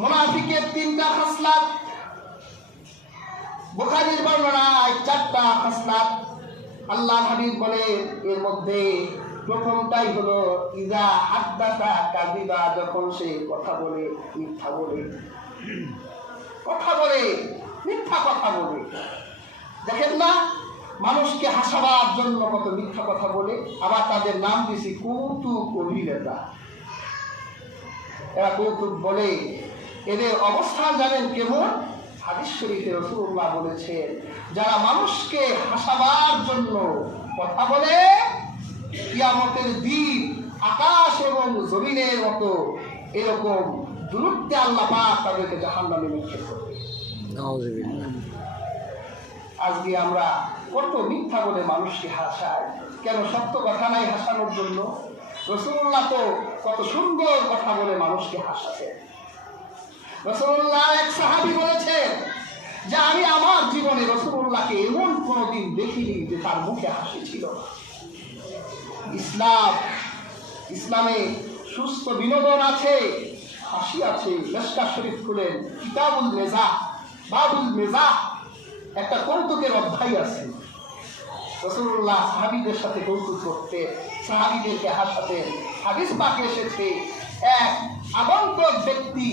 মুনাফিকের তিনটা খাসলাত। বুখারীর বর্ণনায় চারটা খাসলাত। আল্লাহ হাবিব বলে এর মধ্যে প্রথমটাই হলো ইজা হাদ্দাসা কাযিবা যখন সে কথা বলে, মিথ্যা বলে। কথা বলে, মিথ্যা কথা বলে। দেখেন না, মানুষকে হাসাবার জন্য কত মিথ্যা কথা বলে, আবার তাদের নাম দিয়েছি কৌতুক অভিনেতা। এরা কৌতুক বলে এদের অবস্থান জানেন কেমন? হাদিস শরীফে রসুল্লাহ বলেছেন যারা মানুষকে হাসাবার জন্য কথা বলে কিয়ামতের দিন আকাশ এবং জমিনের মতো এরকম দূরত্বে আল্লাহ পাক তাদেরকে জাহান্নামে নিক্ষেপ করবে আজকে আমরা কত মিথ্যা বলে মানুষকে হাসায় কেন সত্য কথা নাই হাসানোর জন্য? রসুল্লাহ তো কত সুন্দর কথা বলে মানুষকে হাসাতেন। রসুল্লাহ এক সাহাবি বলেছেন যে আমি আমার জীবনে রসুল্লাহকে এমন কোনোদিন দেখিনি যে তার মুখে হাসি ছিল ইসলাম, ইসলামে সুস্থ বিনোদন আছে, হাসি আছে। লস্কার শরীফ খুলেন, কিতাবুল মেজা, বাবুল মেজা, একটা কৌতুকের অধ্যায় আছে। রসুল্লাহ সাহাবিদের সাথে কৌতুক করতে সাহাবিদেরকে হাসাতেন। হাদিস পাকে এসেছে, এক আগন্তক ব্যক্তি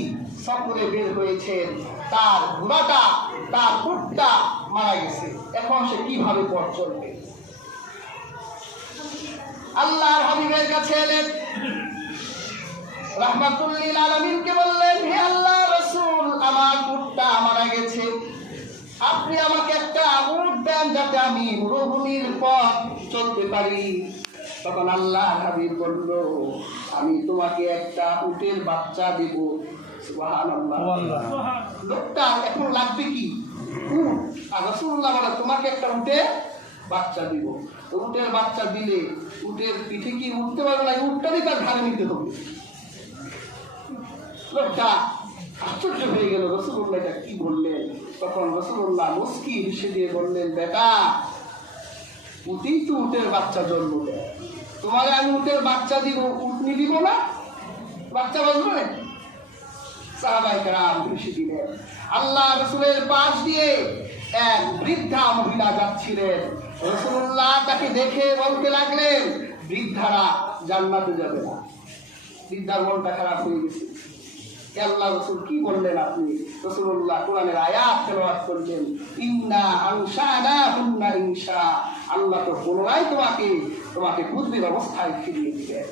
সফরে বের হয়েছেন তার ঘোড়াটা তার উটটা মারা গেছে। এখন সে কীভাবে পথ চলবে? আল্লাহর হাবিবের কাছে এলেন। রহমাতুল্লিল আলমিনকে বললেন, হে আল্লাহ রসুল, আমার মারা গেছে। আপনি আমাকে একটা উট দেন যাতে আমি মরুভূমির পথ চলতে পারি। তখন আল্লাহ হাবিব বলল আমি তোমাকে একটা উটের বাচ্চা দেব। লোকটা এখন লাগবে কি? রসুল্লাহ বলে তোমাকে একটা উটে বাচ্চা দিব। তো উটের বাচ্চা দিলে উটের পিঠে কি উঠতে পারবে না? এই উটটারই তার ঘাড়ে নিতে হবে। লোকটা আশ্চর্য হয়ে গেল। রসুল্লাহ এটা কি বললেন? তখন রসুল্লাহ মুস্কি হেসে দিয়ে বললেন বেটা উঠেই তো উটের বাচ্চা জন্ম দেয় তোমাকে আমি উটের বাচ্চা দিব উটনি দিব না? বাচ্চা সাহাবাই কারাম খুশি দিলেন। আল্লাহ রসুলের পাশ দিয়ে এক বৃদ্ধা মহিলা যাচ্ছিলেন। রসুল্লাহ তাকে দেখে বলতে লাগলেন, বৃদ্ধারা জান্নাতে যাবে না। বৃদ্ধার মনটা খারাপ হয়ে গেছে। আল্লাহ রসুল কি বললেন আপনি? রসুল্লাহ কোরআনের আয়াত তেলাওয়াত করলেন, ইন্না আনশানা হুন্না ইনশা। আল্লাহ তো পুনরায় তোমাকে তোমাকে বুদ্ধির অবস্থায় ফিরিয়ে দিবেন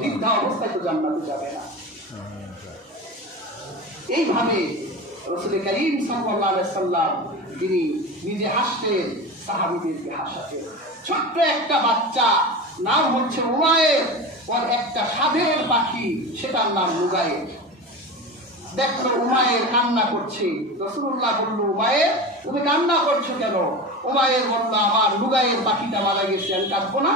বৃদ্ধা অবস্থায় তো জান্নাতে যাবে না। এইভাবে রসুল করিম সাল্লাহ সাল্লাম তিনি নিজে হাসতেন সাহাবিদেরকে হাসাতেন। ছোট্ট একটা বাচ্চা নাম হচ্ছে উমায়ের ওর একটা সাধের পাখি সেটার নাম লুগায়ের দেখল উমায়ের কান্না করছে। রসুল্লাহ বলল উমায়ের তুমি কান্না করছ কেন? উমায়ের বলল আমার লুগাইয়ের পাখিটা মারা গেছে আমি কাঁদবো না।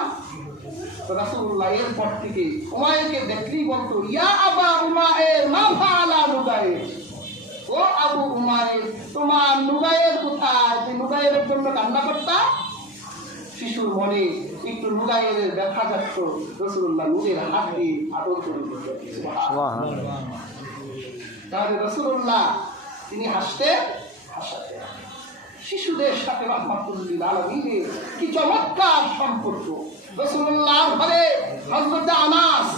তো রাসূলুল্লাহ এরপর থেকে উমায়েরকে দেখলেই বলতো ইয়া আবা উমায়ের মা ফাআলা নুগায়ের ও আবু উমায়ের তোমার নুগায়ের কোথায়? তুমি নুগায়ের জন্য কান্না করতা? শিশুর মনে একটু নুগায়ের দেখা যাচ্ছ রসুল্লাহ নুগের হাত দিয়ে আদর করে। তাহলে রসুল্লাহ তিনি হাসতে হাসাতে শিশুদের সাথে রহমাতুল্লিল আলমিনের কি চমৎকার সম্পর্ক। রসুল্লাহ ঘরে হজরত আনাস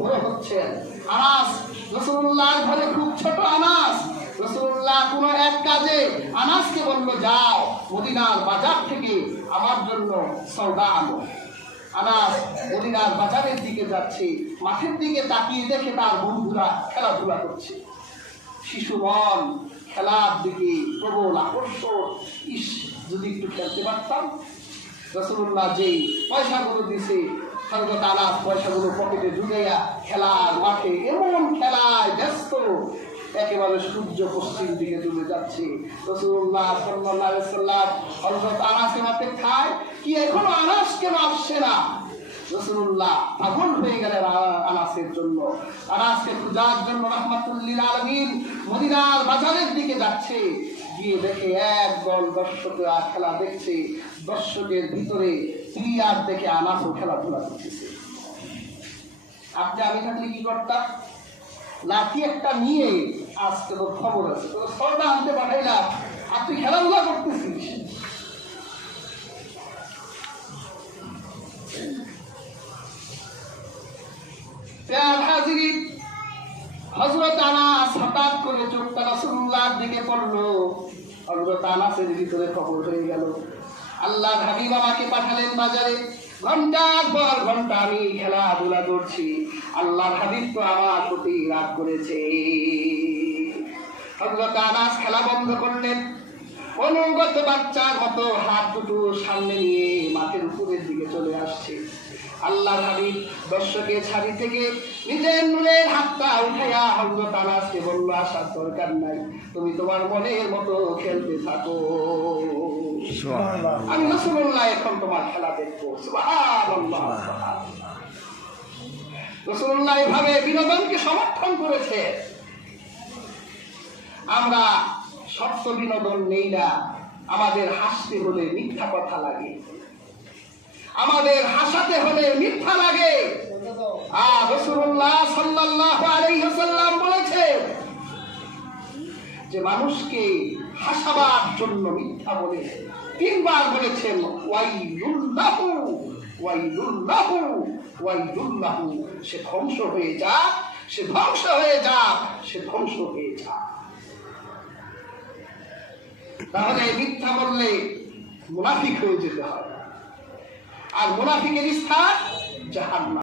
বড় হচ্ছেন। আনাস, রসুল্লাহর ঘরে খুব ছোট আনাস। রসুল্লাহ কোনো এক কাজে আনাসকে বলল, যাও মদিনার বাজার থেকে আমার জন্য সৌদা আনো। আনাস মদিনার বাজারের দিকে যাচ্ছে, মাঠের দিকে তাকিয়ে দেখে তার বন্ধুরা খেলাধুলা করছে। শিশু মন খেলার দিকে প্রবল আকর্ষণ। ইস, যদি একটু খেলতে পারতাম রসুল্লাহ যেই পয়সাগুলো দিছে আনাস পয়সাগুলো পকেটে ঢুকাইয়া খেলার মাঠে এমন খেলায় ব্যস্ত, একেবারে সূর্য পশ্চিম দিকে চলে যাচ্ছে। রসুল্লাহ সাল্লাহ সাল্লাম হজরত আনাসের খায় কি এখনও আনাস কেন আসছে না? রসুল্লাহ পাগল হয়ে গেলেন আনাসের জন্য। আনাসকে জন্য রহমাতুল্লিল আলমিন মদিনার বাজারের দিকে যাচ্ছে। গিয়ে দেখে এক দল খেলা দেখছে। দর্শকের ভিতরে প্লেয়ার দেখে আনাসও খেলাধুলা করতেছে। আপনি আমি থাকলে কি করতাম? লাঠি একটা নিয়ে আজকে তোর খবর আছে। তোর সর্দা আনতে পাঠাইলাম। আর তুই খেলাধুলা করতেছিস? হজরত আনাস হঠাৎ করে চোখটা রাসূলুল্লাহর দিকে পড়ল। হজরত আনাসের ভিতরে খবর হয়ে গেল। আল্লাহ হাবিব আমাকে পাঠালেন বাজারে। ঘণ্টা আমি খেলাধুলা করছি। আল্লাহর হাবিব তো আমার প্রতি রাগ করেছে। হজরত আনাস খেলা বন্ধ করলেন। অনুগত বাচ্চার মতো হাত দুটো সামনে নিয়ে মাঠের উপরের দিকে চলে আসছে। আল্লাহর হাবিব দর্শকের ছাড়ি থেকে নিজের নুরের হাতটা উঠাইয়া হজরত আনাসকে বলল আসার দরকার নাই তুমি তোমার মনের মতো খেলতে থাকো। আমি এখন তোমার খেলা দেখব এভাবে বিনোদনকে সমর্থন করেছে। আমরা সত্য বিনোদন নেই না আমাদের হাসতে হলে মিথ্যা কথা লাগে। আমাদের হাসাতে হলে মিথ্যা লাগে। আর রসুল্লাহ ওয়াসাল্লাম যে মানুষকে হাসাবার জন্য মিথ্যা বলে তিনবার বলেছেন, ওয়াইলুল্লাহু ওয়াইলুল্লাহু ওয়াইলুল্লাহু। সে ধ্বংস হয়ে যাক, সে ধ্বংস হয়ে যাক, সে ধ্বংস হয়ে যাক। তাহলে মিথ্যা বললে মুনাফিক হয়ে যেতে হয়। আর মুনাফিকের স্থান জাহান্নাম।